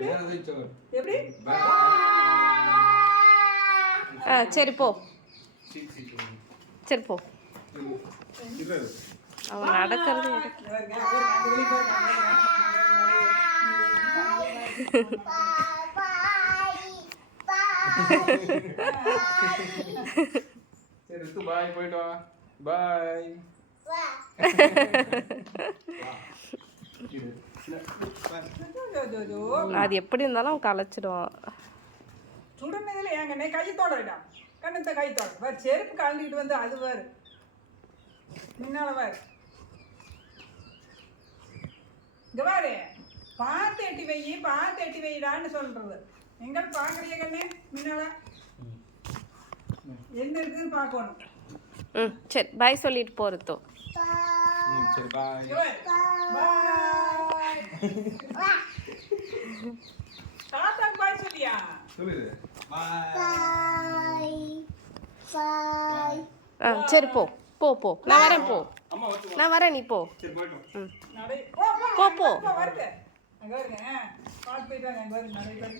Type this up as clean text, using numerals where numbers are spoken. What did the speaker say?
எப்படி சரி போ சரி போ அவன் நடக்கிறது சரி பாய் போயிட்டு வா பாய் அது எப்படி இருந்தாலும் அவன் கலைச்சிடுவான் சுடுனதுல ஏங்க கை தோடா கண்ணத்தை கை தோட வேறு செருப்பு கலந்துக்கிட்டு வந்து அது வேறு முன்னால வேறு இங்கே வேறு பார்த்து எட்டி வைடான்னு சொல்கிறது எங்கே பார்க்குறிய கண்ணு முன்னால என்ன இருக்குதுன்னு பார்க்கணும். சரி பாய் சொல்லிட்டு போகிறதோ சரி பாய் தாத்தாக்கு பாய் சொல்லியா சொல்லுது சரி போ போ போ நான் வரேன் போ நான் வரேன் நீ போ போ போ வருது அங்கே வருங்க பார்த்து போயிட்டு வாங்க அங்கே வருங்க நடை